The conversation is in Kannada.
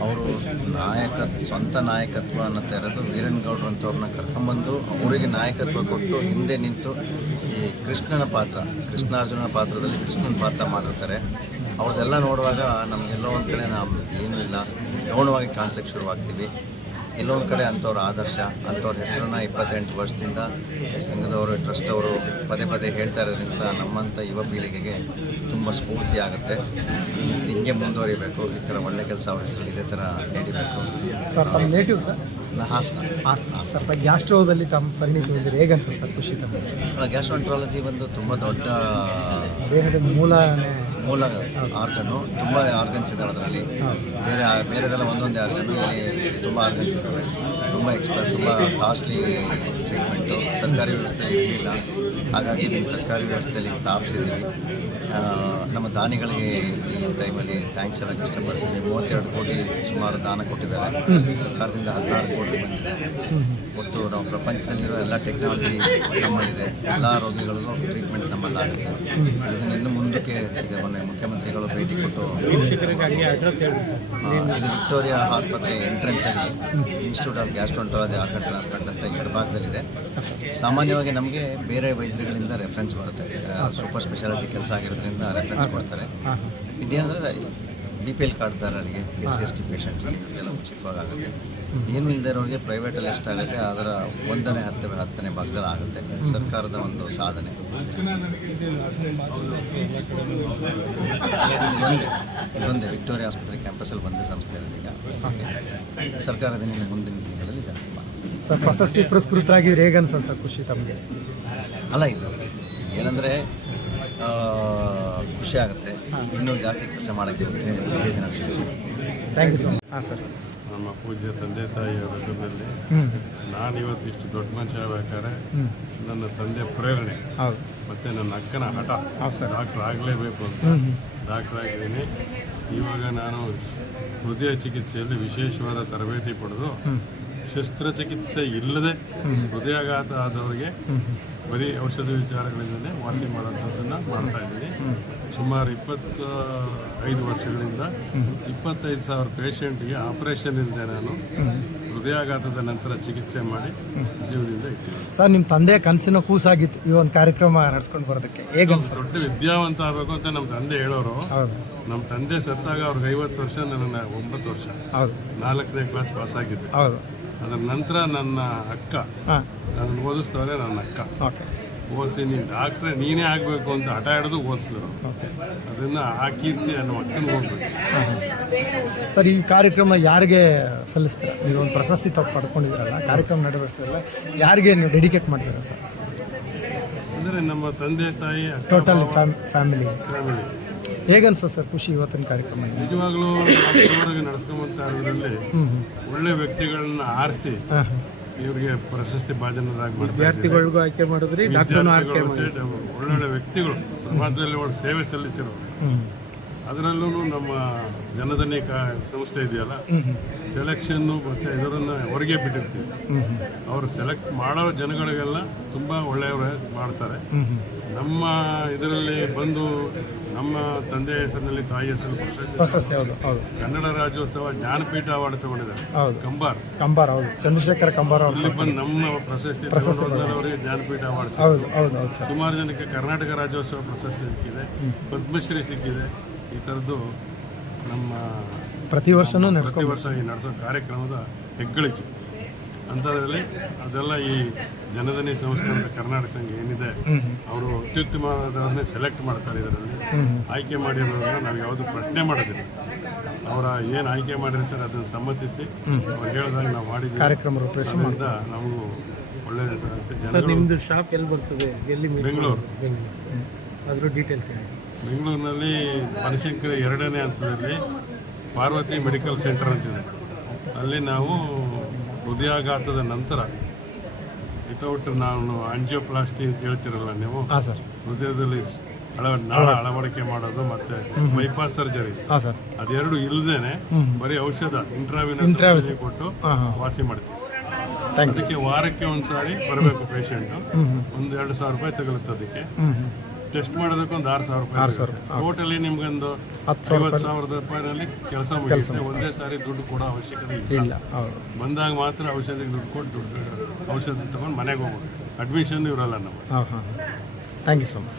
ಅವರು ನಾಯಕ, ಸ್ವಂತ ನಾಯಕತ್ವವನ್ನು ತೆರೆದು ವೀರಣ್ಣಗೌಡರು ಅಂತವ್ರನ್ನ ಕರ್ಕೊಂಬಂದು ಅವರಿಗೆ ನಾಯಕತ್ವ ಕೊಟ್ಟು ಹಿಂದೆ ನಿಂತು ಈ ಕೃಷ್ಣನ ಪಾತ್ರ ಕೃಷ್ಣಾರ್ಜುನ ಪಾತ್ರದಲ್ಲಿ ಕೃಷ್ಣನ ಪಾತ್ರ ಮಾಡಿರ್ತಾರೆ. ಅವ್ರದ್ದೆಲ್ಲ ನೋಡುವಾಗ ನಮಗೆಲ್ಲೋ ಒಂದು ಕಡೆ ನಾವು ಏನೂ ಇಲ್ಲ. ಗೌಣವಾಗಿ ಕಾಣಿಸೋಕ್ಕೆ ಶುರುವಾಗ್ತೀವಿ. ಎಲ್ಲೋ ಒಂದು ಕಡೆ ಅಂಥವ್ರ ಆದರ್ಶ ಅಂಥವ್ರ ಹೆಸರನ್ನ ಇಪ್ಪತ್ತೆಂಟು ವರ್ಷದಿಂದ ಸಂಘದವರು ಟ್ರಸ್ಟ್ ಅವರು ಪದೇ ಪದೇ ಹೇಳ್ತಾ ಇರೋದ್ರಿಂದ ನಮ್ಮಂಥ ಯುವ ಪೀಳಿಗೆಗೆ ತುಂಬ ಸ್ಫೂರ್ತಿ ಆಗುತ್ತೆ. ಹಿಂಗೆ ಮುಂದುವರಿಬೇಕು ಈ ಥರ ಒಳ್ಳೆ ಕೆಲಸ ಅವ್ರ ಹೆಸರು ಇದೇ ಥರ ನಡೀಬೇಕು. ಸರ್ ತಮ್ಮ native sir? Hassan. Hassan. Sir ಗ್ಯಾಸ್ಟ್ರೋದಲ್ಲಿ ತಮ್ಮ ಪರಿಣಿತಿ ಹೊಂದಿರಿ ಹೇಗೆ ಅನ್ಸುತ್ತೆ ಸರ್ ಖುಷಿ ತಮ್ಮ ಗ್ಯಾಸ್ಟ್ರೋಂಟ್ರಾಲಜಿ ಒಂದು ತುಂಬ ದೊಡ್ಡ ದೇಹದ ಮೂಲ ಮೂಲ ಆರ್ಗನ್ನು ತುಂಬ ಆರ್ಗನ್ಸ್ ಇದ್ದಾವೆ ಅದರಲ್ಲಿ. ಬೇರೆ ಬೇರೆದೆಲ್ಲ ಒಂದೊಂದೇ ಆರ್ಗನ್ನು ಇಲ್ಲಿ ತುಂಬ ಆರ್ಗನ್ಸ್ ಇದ್ದಾವೆ ತುಂಬ ಎಕ್ಸ್ಪರ್ಟ್, ತುಂಬ ಕಾಸ್ಟ್ಲಿ ಟ್ರೀಟ್ಮೆಂಟು, ಸರ್ಕಾರಿ ವ್ಯವಸ್ಥೆ ಇರಲಿಲ್ಲ. ಹಾಗಾಗಿ ಇಲ್ಲಿ ಸರ್ಕಾರಿ ವ್ಯವಸ್ಥೆಯಲ್ಲಿ ಸ್ಥಾಪಿಸಿದ್ದೀವಿ. ನಮ್ಮ ದಾನಿಗಳಿಗೆ ಈ ಟೈಮಲ್ಲಿ ಥ್ಯಾಂಕ್ಸ್ ಹೇಳಕ್ಕೆ ಇಷ್ಟಪಡ್ತೀನಿ ಮೂವತ್ತೆರಡು ಕೋಟಿ ಸುಮಾರು ದಾನ ಕೊಟ್ಟಿದ್ದಾರೆ. ಸರ್ಕಾರದಿಂದ ಹದಿನಾರು ಕೋಟಿ ಬಂದಿದೆ. ಒಟ್ಟು ನಾವು ಪ್ರಪಂಚದಲ್ಲಿರೋ ಎಲ್ಲ ಟೆಕ್ನಾಲಜಿ ನಮ್ಮಲ್ಲಿದೆ. ಎಲ್ಲ ರೋಗಿಗಳಿಗೂ ಟ್ರೀಟ್ಮೆಂಟ್ ನಮ್ಮಲ್ಲಾಗುತ್ತೆ. ಇದನ್ನು ಇನ್ನು ಮುಂದಕ್ಕೆ ಈಗ ಮೊನ್ನೆ ಮುಖ್ಯಮಂತ್ರಿಗಳು ಭೇಟಿ ಕೊಟ್ಟು ವೀಕ್ಷಕರಿಗೆ ಅಡ್ರೆಸ್ ಹೇಳಿ ಸರ್. ಆ, ಇದು ವಿಕ್ಟೋರಿಯಾ ಆಸ್ಪತ್ರೆ ಎಂಟ್ರೆನ್ಸ್ ಅಲ್ಲಿ institute of gastroenterology organ transplant ಅಂತ ಎಡಭಾಗದಲ್ಲಿದೆ. ಸಾಮಾನ್ಯವಾಗಿ ನಮಗೆ ಬೇರೆ ವೈದ್ಯರುಗಳಿಂದ ರೆಫರೆನ್ಸ್ ಬರುತ್ತೆ. ಸೂಪರ್ ಸ್ಪೆಷಾಲಿಟಿ ಕೆಲಸ ಆಗಿರೋದ್ರಿಂದ ರೆಫರೆನ್ಸ್ ಕೊಡ್ತಾರೆ. ಇದೇನಂದರೆ ಬಿ ಪಿ ಎಲ್ ಕಾರ್ಡ್ದಾರರಿಗೆ ಎಸ್ ಸಿ ಎಸ್ ಟಿ ಪೇಷಂಟ್ಸ್ಗೆ ಇದೆಲ್ಲ ಉಚಿತವಾಗಿ ಆಗುತ್ತೆ. ಏನು ಇಲ್ಲದೆ ಇರೋರಿಗೆ ಪ್ರೈವೇಟಲ್ಲಿ ಎಷ್ಟಾಗುತ್ತೆ ಅದರ ಒಂದನೇ ಹತ್ತು ಹತ್ತನೇ ಭಾಗದಲ್ಲಿ ಆಗುತ್ತೆ. ಸರ್ಕಾರದ ಒಂದು ಸಾಧನೆ. ಇದೊಂದೇ ಇದೊಂದೇ. ವಿಕ್ಟೋರಿಯಾ ಆಸ್ಪತ್ರೆ ಕ್ಯಾಂಪಸಲ್ಲಿ ಒಂದೇ ಸಂಸ್ಥೆ ಇರೋದು ಈಗ. ಸರ್ಕಾರದ ಇನ್ನು ಮುಂದಿನ ತಿಂಗಳಲ್ಲಿ ಜಾಸ್ತಿ ಮಾಡಿ. ಸರ್ ಪ್ರಶಸ್ತಿ ಪುರಸ್ಕೃತರಾಗಿದ್ರೆ ಹೇಗೆ ಅನ್ಸುತ್ತೆ ಸರ್ ಖುಷಿ ತಮಗೆ. ಅಲ್ಲ ಇದು ಏನಂದರೆ ಖುಷಿ ಆಗುತ್ತೆ. ಇನ್ನೂ ಜಾಸ್ತಿ ಕೆಲಸ ಮಾಡೋಕ್ಕೆ ಉತ್ತೇಜ- ಉತ್ತೇಜನ ಸಿಗುತ್ತೆ. ಥ್ಯಾಂಕ್ ಯು ಸರ್ ಹಾಂ ಸರ್. ನಮ್ಮ ಪೂಜ್ಯ ತಂದೆ ತಾಯಿಯ ರಥದಲ್ಲಿ ಹ್ಞೂ ನಾನು ಇವತ್ತು ಇಷ್ಟು ದೊಡ್ಡ ಮನುಷ್ಯ ಆಗ್ಬೇಕಾದ್ರೆ ನನ್ನ ತಂದೆ ಪ್ರೇರಣೆ ಹೌದು. ಮತ್ತು ನನ್ನ ಅಕ್ಕನ ಹಠ. ಹೌದು ಸರ್. ಡಾಕ್ಟ್ರ್ ಆಗಲೇಬೇಕು ಅಂತ. ಡಾಕ್ಟ್ರ್ ಆಗಿದ್ದೀನಿ. ಇವಾಗ ನಾನು ಹೃದಯ ಚಿಕಿತ್ಸೆಯಲ್ಲಿ ವಿಶೇಷವಾದ ತರಬೇತಿ ಪಡೆದು ಶಸ್ತ್ರಚಿಕಿತ್ಸೆ ಇಲ್ಲದೆ ಹೃದಯಾಘಾತ ಆದವರಿಗೆ ಬರೀ ಔಷಧಿ ವಿಚಾರಗಳಿಂದಲೇ ವಾಸಿ ಮಾಡೋಂಥದ್ದನ್ನು ಮಾಡ್ತಾ ಇದ್ದೀನಿ. ಸುಮಾರು ಇಪ್ಪತ್ತ ಐದು ವರ್ಷಗಳಿಂದ ಇಪ್ಪತ್ತೈದು ಸಾವಿರ ಪೇಷಂಟ್ಗೆ ಆಪರೇಷನ್ ಇಲ್ಲದೆ ನಾನು ಹೃದಯಾಘಾತದ ನಂತರ ಚಿಕಿತ್ಸೆ ಮಾಡಿ ಜೀವನದಿಂದ ಇಟ್ಟಿದ್ದೀನಿ. ಸರ್ ನಿಮ್ಮ ತಂದೆ ಕನಸಿನ ಕೂಸಾಗಿತ್ತು ಈ ಒಂದು ಕಾರ್ಯಕ್ರಮ ನಡೆಸ್ಕೊಂಡು ಬರೋದಕ್ಕೆ. ಹೇಗೆ ದೊಡ್ಡ ವಿದ್ಯಾವಂತ ಆಗಬೇಕು ಅಂತ ನಮ್ಮ ತಂದೆ ಹೇಳೋರು. ನಮ್ಮ ತಂದೆ ಸತ್ತಾಗ ಅವ್ರಿಗೆ ಐವತ್ತು ವರ್ಷ ನನ್ನ ಒಂಬತ್ತು ವರ್ಷ. ಹೌದು. ನಾಲ್ಕನೇ ಕ್ಲಾಸ್ ಪಾಸ್ ಆಗಿದ್ದೆ. ಹೌದು. ಅದರ ನಂತರ ನನ್ನ ಅಕ್ಕ ನನ್ನ ಓದಿಸ್ತವ್ರೆ ನನ್ನ ಅಕ್ಕ. ಓಕೆ. ಓದಿಸಿ ನೀನು ಡಾಕ್ಟ್ರೆ ನೀನೇ ಆಗಬೇಕು ಅಂತ ಹಠ ಹಿಡಿದು ಓದಿಸಿದ್ರು. ಅದರಿಂದ ಆ ಕೀರ್ತಿ ನನ್ನ ಮಕ್ಕಳು ಹೋಗ್ಬೇಕು ಸರ್ ಈ ಕಾರ್ಯಕ್ರಮ ಯಾರಿಗೆ ಸಲ್ಲಿಸ್ತೀರಾ? ನೀವು ಒಂದು ಪ್ರಶಸ್ತಿ ತಪ್ಪು ಪಡ್ಕೊಂಡಿದ್ದೀರಲ್ಲ ಕಾರ್ಯಕ್ರಮ ನಡೆಸಿರಲ್ಲ ಯಾರಿಗೆ ನೀವು ಡೆಡಿಕೇಟ್ ಮಾಡ್ತೀರಾ ಸರ್? ಅಂದರೆ ನಮ್ಮ ತಂದೆ ತಾಯಿ ಟೋಟಲ್ ಫ್ಯಾಮ್ ಫ್ಯಾಮಿಲಿ ಫ್ಯಾಮಿಲಿ ಹೇಗೆ ಅನ್ಸುತ್ತೆ ಸರ್ ಖುಷಿ ಇವತ್ತಿನ ಕಾರ್ಯಕ್ರಮ? ನಿಜವಾಗ್ಲೂ ನಡೆಸ್ಕೊಂಬಂತ ಒಳ್ಳೆ ವ್ಯಕ್ತಿಗಳನ್ನ ಆರಿಸಿ ಇವರಿಗೆ ಪ್ರಶಸ್ತಿ ಭಾಜನರಾಗಿ ವಿದ್ಯಾರ್ಥಿಗಳಿಗೂ ಆಯ್ಕೆ ಮಾಡಿದ್ರಿ ಡಾಕ್ಟರ್ ಆಯ್ಕೆ ಮಾಡಿ ಒಳ್ಳೊಳ್ಳೆ ವ್ಯಕ್ತಿಗಳು ಸಮಾಜದಲ್ಲಿ ಒಳ್ಳೆ ಸೇವೆ ಸಲ್ಲಿಸಿರೋರು. ಅದರಲ್ಲೂ ನಮ್ಮ ಜನಧನಿ ಕಾ ಸಂಸ್ಥೆ ಇದೆಯಲ್ಲ? ಸೆಲೆಕ್ಷನ್ನು ಮತ್ತು ಇದರನ್ನು ಹೊರಗೆ ಬಿಟ್ಟಿರ್ತೀವಿ. ಅವರು ಸೆಲೆಕ್ಟ್ ಮಾಡೋ ಜನಗಳಿಗೆಲ್ಲ ತುಂಬ ಒಳ್ಳೆಯವರೇ ಮಾಡ್ತಾರೆ. ನಮ್ಮ ಇದರಲ್ಲಿ ಬಂದು ನಮ್ಮ ತಂದೆ ಹೆಸರಿನಲ್ಲಿ ತಾಯಿ ಹೆಸರು ಪ್ರಶಸ್ತಿ ಕನ್ನಡ ರಾಜ್ಯೋತ್ಸವ ಜ್ಞಾನಪೀಠ ಅವಾರ್ಡ್ ತಗೊಂಡಿದ್ದಾರೆ. ಕಂಬಾರ್. ಕಂಬಾರ್ ಹೌದು. ಚಂದ್ರಶೇಖರ್ ಕಂಬಾರ್ ಅವರು ಇಲ್ಲಿ ಬಂದು ನಮ್ಮ ಪ್ರಶಸ್ತಿ ಅವರಿಗೆ ಜ್ಞಾನಪೀಠ ಅವಾರ್ಡ್ ಸುಮಾರು ಜನಕ್ಕೆ ಕರ್ನಾಟಕ ರಾಜ್ಯೋತ್ಸವ ಪ್ರಶಸ್ತಿ ಸಿಕ್ಕಿದೆ. ಪದ್ಮಶ್ರೀ ಸಿಕ್ಕಿದೆ. ಈ ಥರದ್ದು ನಮ್ಮ ಪ್ರತಿ ವರ್ಷನೂ ಪ್ರತಿ ವರ್ಷ ಈ ನಡೆಸೋ ಕಾರ್ಯಕ್ರಮದ ಹೆಗ್ಗಳಿಕೆ. ಅಂಥದ್ರಲ್ಲಿ ಅದೆಲ್ಲ ಈ ಜನಧನಿ ಸಂಸ್ಥೆ ಅಂತ ಕರ್ನಾಟಕ ಸಂಘ ಏನಿದೆ ಅವರು ಅತ್ಯುತ್ತಮವಾದವ್ರನ್ನೇ ಸೆಲೆಕ್ಟ್ ಮಾಡ್ತಾರೆ ಇದರಲ್ಲಿ. ಆಯ್ಕೆ ಮಾಡಿರೋದನ್ನ ನಾವು ಯಾವುದು ಪ್ರಶ್ನೆ ಮಾಡೋದಿಲ್ಲ. ಅವರ ಏನು ಆಯ್ಕೆ ಮಾಡಿರ್ತಾರೆ ಅದನ್ನು ಸಮ್ಮತಿಸಿ ಅವ್ರು ಹೇಳಿದಾಗ ನಾವು ಮಾಡಿದ ಕಾರ್ಯಕ್ರಮ ರೂಪರೇಷೆ ನಾವು ಒಳ್ಳೆಯದೇ ಸರ್ ನಿಮ್ಮದು ಶಾಪ್ ಎಲ್ಲಿ ಬರ್ತದೆ? ಎಲ್ಲಿ ಬೆಂಗಳೂರು. ಬೆಂಗಳೂರು. ಅದ್ರ ಡೀಟೇಲ್ಸ್ ಹೇಳಿ ಸರ್. ಬೆಂಗಳೂರಿನಲ್ಲಿ ಬನಶಂಕರಿ ಎರಡನೇ ಹಂತದಲ್ಲಿ ಪಾರ್ವತಿ ಮೆಡಿಕಲ್ ಸೆಂಟರ್ ಅಂತಿದೆ. ಅಲ್ಲಿ ನಾವು ಹೃದಯಾಘಾತದ ನಂತರ ವಿತೌಟ್ ನಾನು ಆಂಜಿಯೋಪ್ಲಾಸ್ಟಿ ಅಂತ ಹೇಳ್ತಿರಲ್ಲ ನೀವು ಹಾಂ ಸರ್. ಹೃದಯದಲ್ಲಿ ಅಳ ನಾಳ ಅಳವಡಿಕೆ ಮಾಡೋದು ಮತ್ತೆ ಬೈಪಾಸ್ ಸರ್ಜರಿ ಅದೆರಡು ಇಲ್ಲದೇನೆ ಬರೀ ಔಷಧ ಇಂಟ್ರಾವಿನಸ್ ಕೊಟ್ಟು ವಾಸಿ ಮಾಡ್ತೀವಿ. ಅದಕ್ಕೆ ವಾರಕ್ಕೆ ಒಂದ್ಸಾರಿ ಬರಬೇಕು ಪೇಷಂಟ್ ಒಂದು ಎರಡು ಸಾವಿರ ರೂಪಾಯಿ ತಗಲುತ್ತೆ ಅದಕ್ಕೆ. ಟೆಸ್ಟ್ ಮಾಡೋದಕ್ಕೆ ಒಂದು ಆರು ಸಾವಿರ ಆರು ರೂಪಾಯಿ ಸಾವಿರ ಟೋಟಲಿ ನಿಮ್ಗೊಂದು ಹತ್ತು ಸಾವಿರ ಐವತ್ತು ಸಾವಿರದ ರೂಪಾಯಿನಲ್ಲಿ ಕೆಲಸ ಮುಗಿಯುತ್ತೆ. ಒಂದೇ ಸಾರಿ ದುಡ್ಡು ಕೊಡೋ ಅವಶ್ಯಕತೆ ಇಲ್ಲ. ಬಂದಾಗ ಮಾತ್ರ ಔಷಧಿಗೆ ದುಡ್ಡು ಕೊಟ್ಟು ದುಡ್ಡು ಔಷಧಿ ತೊಗೊಂಡು ಮನೆಗೆ ಹೋಗ್ಬೋದು ಅಡ್ಮಿಷನ್ ಇರಲ್ಲ ನಮ್ಮ ಹಾಂ ಹಾಂ. Thank you so much